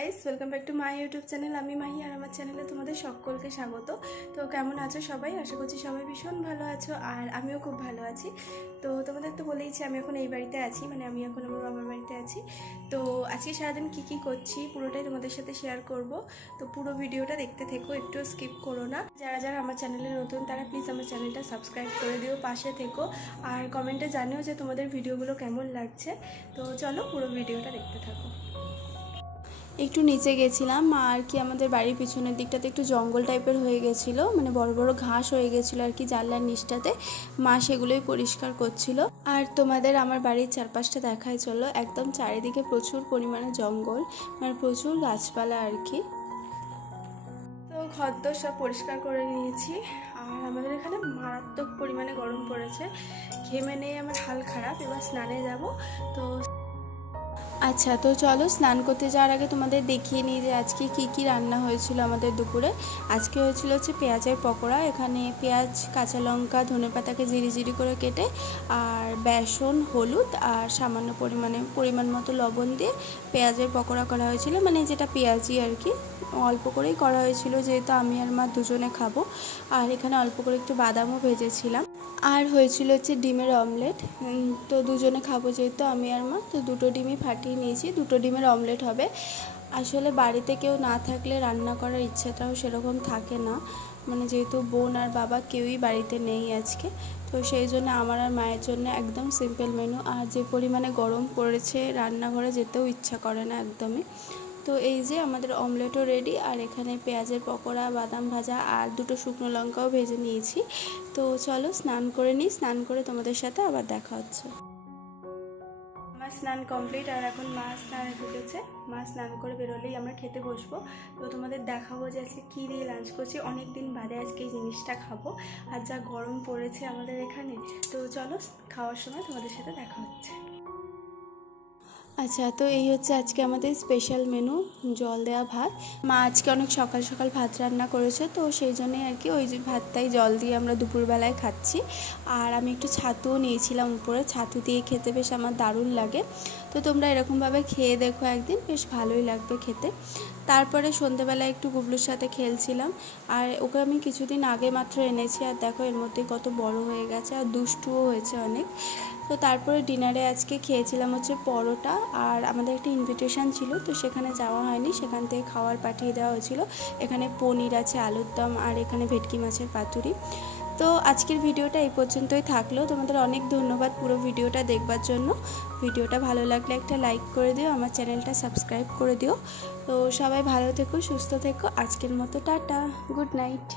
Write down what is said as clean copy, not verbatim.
Guys, welcome back to my YouTube channel. আমি মাহি আর আমার চ্যানেলে তোমাদের সকলকে স্বাগত। তো কেমন আছো সবাই? আশা করছি সবাই ভীষণ ভালো আছো, আর আমিও খুব ভালো আছি। তো তোমাদের তো বলেইছি আমি এখন এই বাড়িতে আছি, মানে আমি এখন আমার বাবার বাড়িতে আছি। তো আজকে সারাদিন কী করছি পুরোটাই তোমাদের সাথে শেয়ার করব। তো পুরো ভিডিওটা দেখতে থেকো, একটু স্কিপ করো না। যারা যারা আমার চ্যানেলে নতুন তারা প্লিজ আমার চ্যানেলটা সাবস্ক্রাইব করে দিও, পাশে থেকো, আর কমেন্টে জানিও যে তোমাদের ভিডিওগুলো কেমন লাগছে। তো চলো পুরো ভিডিওটা দেখতে থাকো। একটু নিচে গেছিলাম, আর কি আমাদের বাড়ির পিছনের দিকটাতে একটু জঙ্গল টাইপের হয়ে গেছিলো, মানে বড় বড় ঘাস হয়ে গেছিলো আর কি জানলার নিচটাতে। মা সেগুলোই পরিষ্কার করছিল। আর তোমাদের আমার বাড়ির চারপাশটা দেখাই চলো, একদম চারিদিকে প্রচুর পরিমাণে জঙ্গল, মানে প্রচুর গাছপালা আর কি। তো ঘরদোর সব পরিষ্কার করে নিয়েছি, আর আমাদের এখানে মারাত্মক পরিমাণে গরম পড়েছে। ঘেমে নেই, আমার হাল খারাপ। এবার স্নানে যাব। তো আচ্ছা, তো চলো স্নান করতে যাওয়ার আগে তোমাদের দেখিয়ে নিই যে আজকে কি রান্না হয়েছিল আমাদের দুপুরে। আজকে হয়েছিল হচ্ছে পেঁয়াজের পকোড়া। এখানে পেঁয়াজ, কাঁচা লঙ্কা, ধনেপাতাকে জিরি করে কেটে, আর বেসন, হলুদ আর সামান্য পরিমাণ মতো লবণ দিয়ে পেঁয়াজের পকোড়া করা হয়েছিল, মানে যেটা পেঁয়াজি আর কি। অল্প করেই করা হয়েছিল, যেহেতু আমি আর মা দুজনে খাবো। আর এখানে অল্প করে একটু বাদামও ভেজেছিলাম। আর হয়েছিল হচ্ছে ডিমের অমলেট। তো দুজনে খাবো যেহেতু আমি আর মা, তো দুটো ডিমই ফাটিয়ে নিয়েছি, দুটো ডিমের অমলেট হবে। আসলে বাড়িতে কেউ না থাকলে রান্না করার ইচ্ছাটাও সেরকম থাকে না, মানে যেহেতু বোন আর বাবা কেউই বাড়িতে নেই আজকে। তো সেই জন্য আমার আর মায়ের জন্য একদম সিম্পল মেনু। আর যে পরিমাণে গরম পড়েছে, রান্নাঘরে যেতেও ইচ্ছা করে না একদমই। তো এই যে আমাদের অমলেটও রেডি, আর এখানে পেঁয়াজের পকোড়া, বাদাম ভাজা আর দুটো শুকনো লঙ্কাও ভেজে নিয়েছি। তো চলো স্নান করে নিই, স্নান করে তোমাদের সাথে আবার দেখা হচ্ছে। আমার স্নান কমপ্লিট, আর এখন মা স্নানে ঢুকেছে। মা স্নান করে বেরোলেই আমরা খেতে বসবো। তো তোমাদের দেখাবো যে আজকে কী দিয়ে লাঞ্চ করছি। অনেক দিন বাদে আজকে এই জিনিসটা খাবো, আর যা গরম পড়েছে আমাদের এখানে। তো চলো খাওয়ার সময় তোমাদের সাথে দেখা হচ্ছে। আচ্ছা, তো এই হচ্ছে আজকে আমাদের স্পেশাল মেনু, জল দেওয়া ভাত। মা আজকে অনেক সকাল সকাল ভাত রান্না করেছে, তো সেই জন্যই আর কি ওই যে ভাতটাই জল দিয়ে আমরা দুপুরবেলায় খাচ্ছি। আর আমি একটু ছাতুও নিয়েছিলাম উপরে, ছাতু দিয়ে খেতে বেশ আমার দারুণ লাগে। তো তোমরা এরকমভাবে খেয়ে দেখো একদিন, বেশ ভালোই লাগবে খেতে। তারপরে সন্ধেবেলায় একটু গুবলুর সাথে খেলছিলাম, আর ওকে আমি কিছুদিন আগে মাত্র এনেছি, আর দেখো এর মধ্যে কত বড় হয়ে গেছে, আর দুষ্টুও হয়েছে অনেক। তো তারপরে ডিনারে আজকে খেয়েছিলাম হচ্ছে পরোটা, আর আমাদের একটা ইনভিটেশন ছিল, তো সেখানে যাওয়া হয়নি, সেখান থেকে খাবার পাঠিয়ে দেওয়া হয়েছিল। এখানে পনির আছে, আলুর দম, আর এখানে ভেটকি মাছের পাতুরি। তো আজকের ভিডিওটা এই পর্যন্তই থাকলো। তোমাদের অনেক ধন্যবাদ পুরো ভিডিওটা দেখবার জন্য। ভিডিওটা ভালো লাগলে একটা লাইক করে দিও, আমার চ্যানেলটা সাবস্ক্রাইব করে দিও। তো সবাই ভালো থেকো, সুস্থ থেকো। আজকের মতো টাটা, গুড নাইট।